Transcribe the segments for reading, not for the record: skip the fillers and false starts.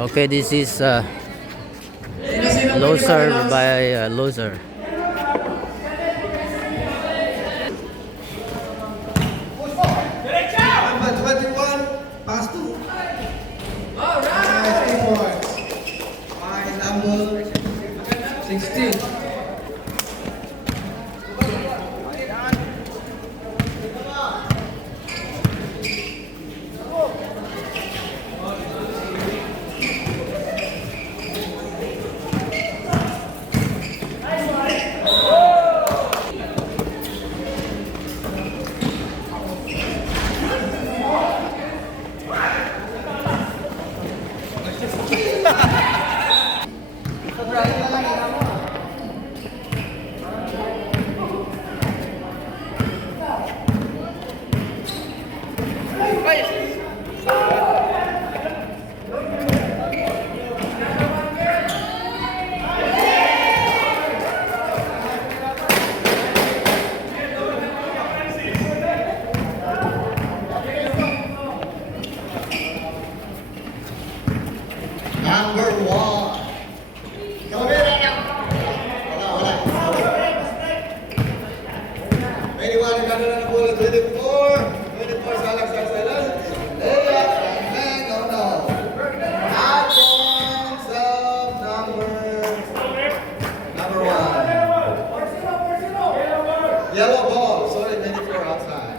Okay, this is low serve by loser. Number 21, pass two. Nice, 2 points. My number 16. Number 1. Anyone who got another ball at 24? 24 sa Alex Saxelan. Layup and hang on no. Out points of number 1. Yellow ball. Sorry, 24 outside.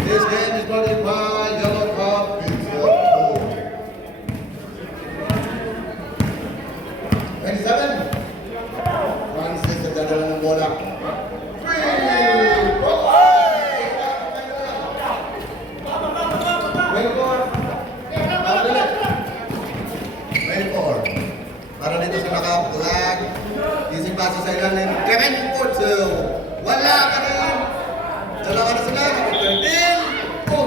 This game is brought in by Yellow Cup Pizza. 27. Francis nagdadala ng bola. 24. Para dito sa naka-flag. Easy pass sa ilalim. Kevin Porto. Wala ka rin. Dalawa na sila. Number 13. Po.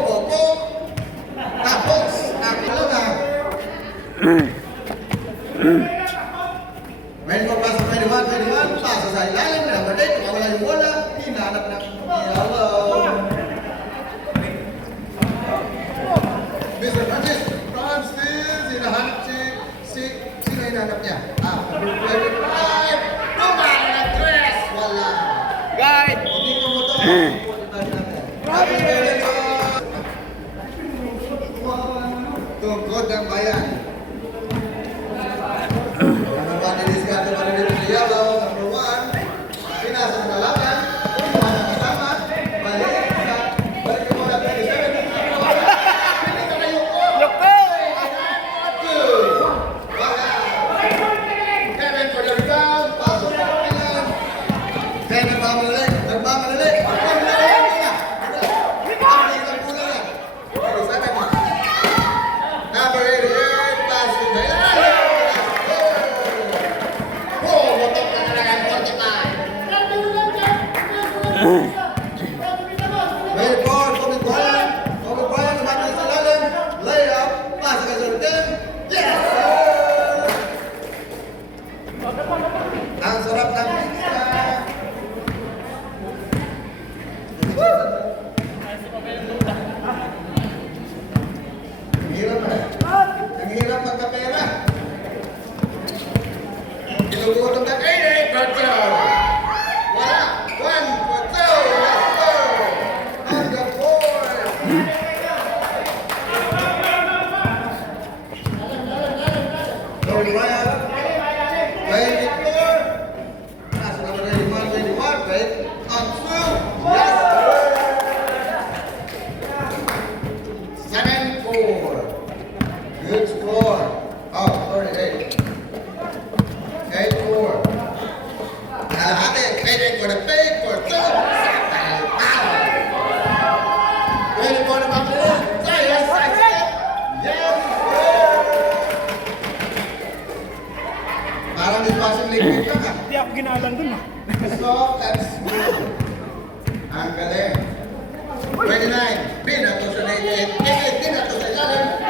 Tapos. Nakilo na. 24 pass sa 21. Pasa sa ilalim. Number 8. Makawala yung bola. Hinahanap ng yellow. Mr. Francis. Hinahanap sino hinahanap niya? Number 25. Roman Andres. Wala. Guide! Hindi mo mo to. Tungkod ng bayan. Number 1 diniskarte pa rin dito si Yellow. Number 1. Pinasa sa kalaban. Pinasa kasama. Balik. Balik mo na 27. Pinita kayo po. Kevin for the rebound. Pasok sa kapilan. Kevin nagmamalali. Number 88. Pass to the motok na talagang 45. Very far, Kobe Bryant. Naman sa lalim. Layup. Pass ka sa return. Yes! Ang sarap ng pizza. Ang hirap magkapera. Ginugutom na kayo eh, Berto. Wala. 1, 2, let's go. Hanggang 4. Kobe Bryant. 24. Nasa naman na yung 21, right? On through. Yes, sir. 7-4. Good score. Oh, 38. 8-4. Ate, waiting for the fake for 2. 24 na Bangladesh. Yes, yes. Parang di passing liquid lang ah. Hindi ako ginalang dun ah. So, let's move. Ang galing. 29. Binato sa 88. 88 na to sa ilalim.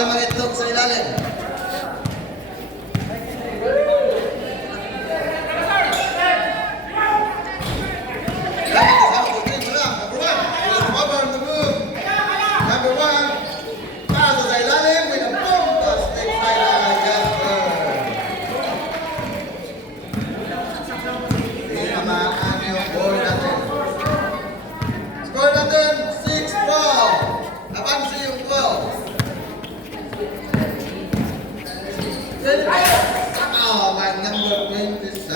Bawal mag-itlog sa ilalim. Number one, pasa sa ilalim with a bombastic highlight Jasper. Tinamaan yung ball natin. Score natin, 6-12. Napansi yung ball. Oh, by number 27.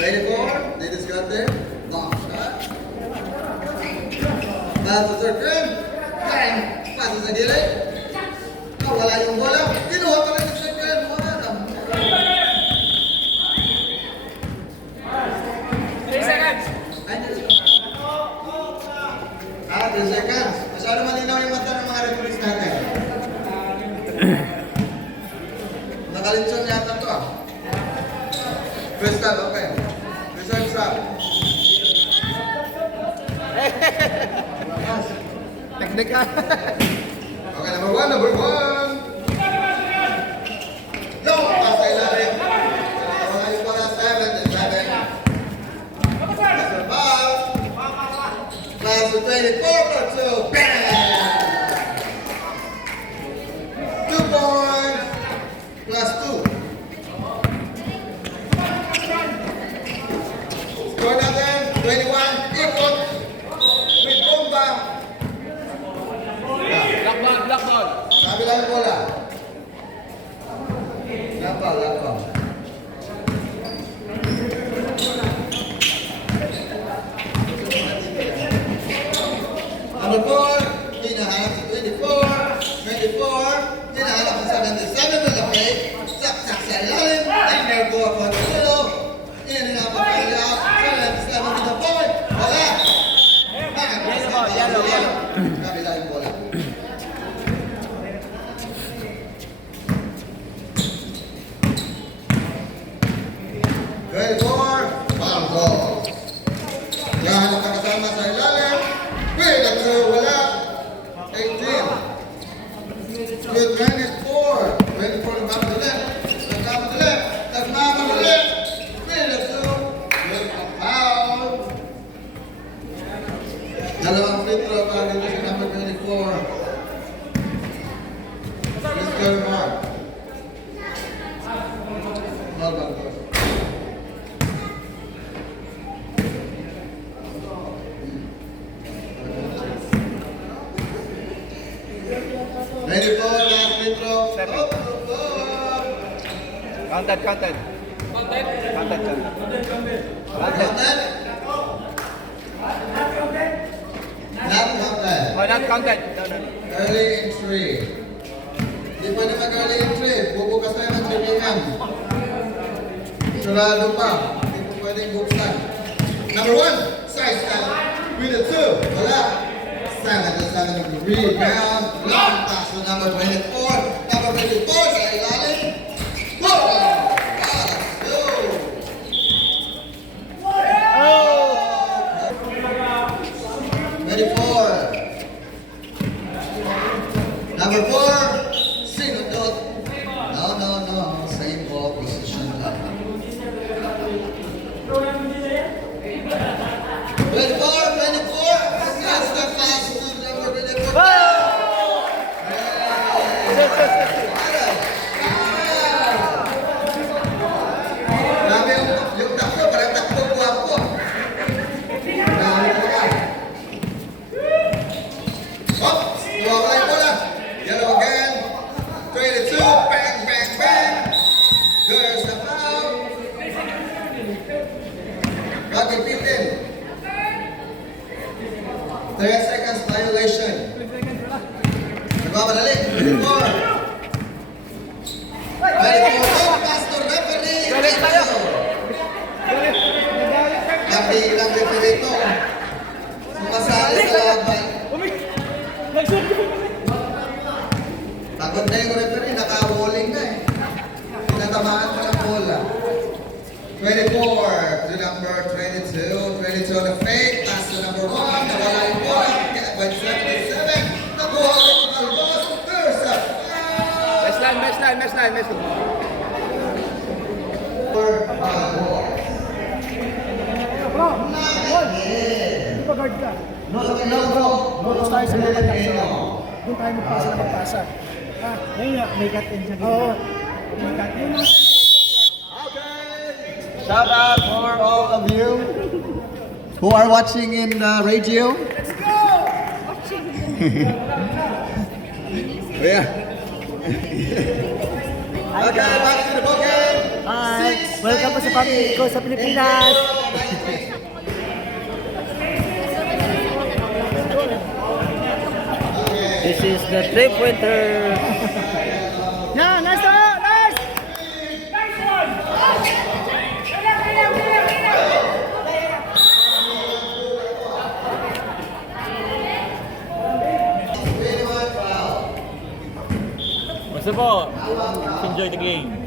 24, they just got there. Long shot. Paso sa trim. Bang! Paso sa gilid. Wala yung bola. Kinuha pa rin sa trim. Wala na. 3 seconds. 3 seconds. Masyado malinaw yung mata ng mga referees natin. Nakalitson yata to ah. Crystal, okay. Reserve stop. Teknik ka. Okay, number one. Yo, pasa ilalim. Mga yung mga 7. Pass the ball. Pass to 24 to bang! 2 points plus 2. Score natin, 21, ikot with bomba. Black ball. Kabilang bola. Lapal. Number 4, hinahanap si 24, hinahanap si 77 with a fake, saksak sa ilalim, and there go up on the middle, in and out of the out, 77 with a point, wala. Yellow. Kabilang bola. Ready for foul ball. Yan ang kasama sa ilalim. Wait, that's wala. 18. With 24. 24 back to the left. Back to the left. Tagmama to the left. Wait, that's with a foul. Dalawang free throw para dito sa number 24. Mr. Mark. Ball back to 94, last free throw. Counted. Counted? Not counted. Oh, not counted. Early entry. Di pwede mag-early entry. Bubukas tayo ng 3 p.m. Sarado pa. Hindi po pwedeng buksan. Number 1, side step. With a 2. Wala. 7 rebound. Long pass to number 24. Number 24 sa ilalim. Whoa! Let's go! Number 4, sinundot. No. Same ball position lang. 24. That's the pass to number 24. Grabe yung takbo, parang takbo guwapo. Grabe naman. Oops! Wala yung bola. Yellow again. 22. Bang. There's the foul. Rocky 15. 3 seconds violation. Nagmamadali. 24. Pass to referee. Galit tayo. Lang referee ito. Sumasali sa laban. Pagod na yung referee, naka-rolling na eh. Tinatamaan pa ng bola. 24 to number 22. 22 on the fake. Pass to number 1. Nawala yung bola. Get by 77. Mesh line. Tapos tayo sa mga pagkakasama. Doon tayo magpasa na magpasa. Ayun nga, may cut in siya. Oo. May cut in. Shout out for all of you who are watching in radio. Let's go! Yeah. Okay, back to the ball game. Hi! Welcome po sa family ko sa Pilipinas! This is the three-pointer. Yeah, nice one! Nice! Basta po, enjoy the game.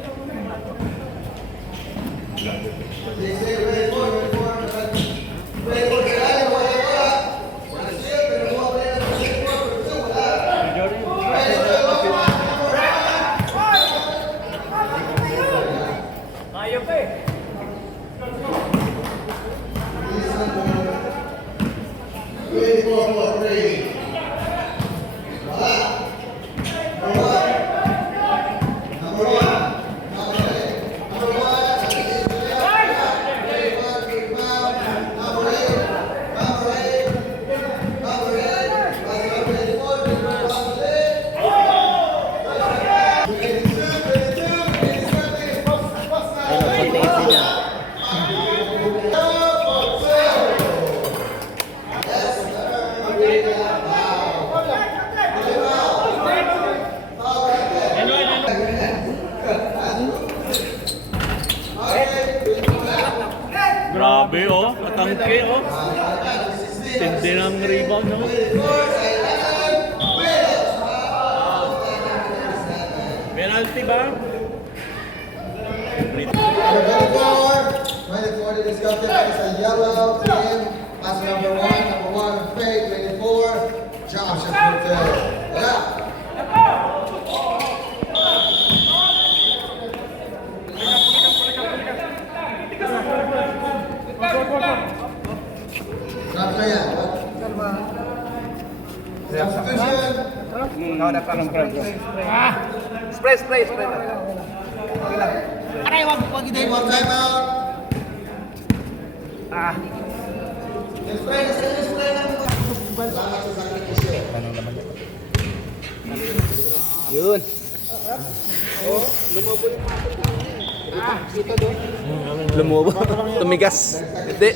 Grabe oh, matangke oh. Tindi ng rebound no. Penalty ba? 24 to discuss it as a yellow team. Pass number one, fake, 24. Josh Hotel. Yeah. Not kaya. Substitution. Ikaw na pa ng Spray. Take one timeout. Display lang. Salamat sa sakripisyo. Yun. Lumobo. Tumigas. Hindi.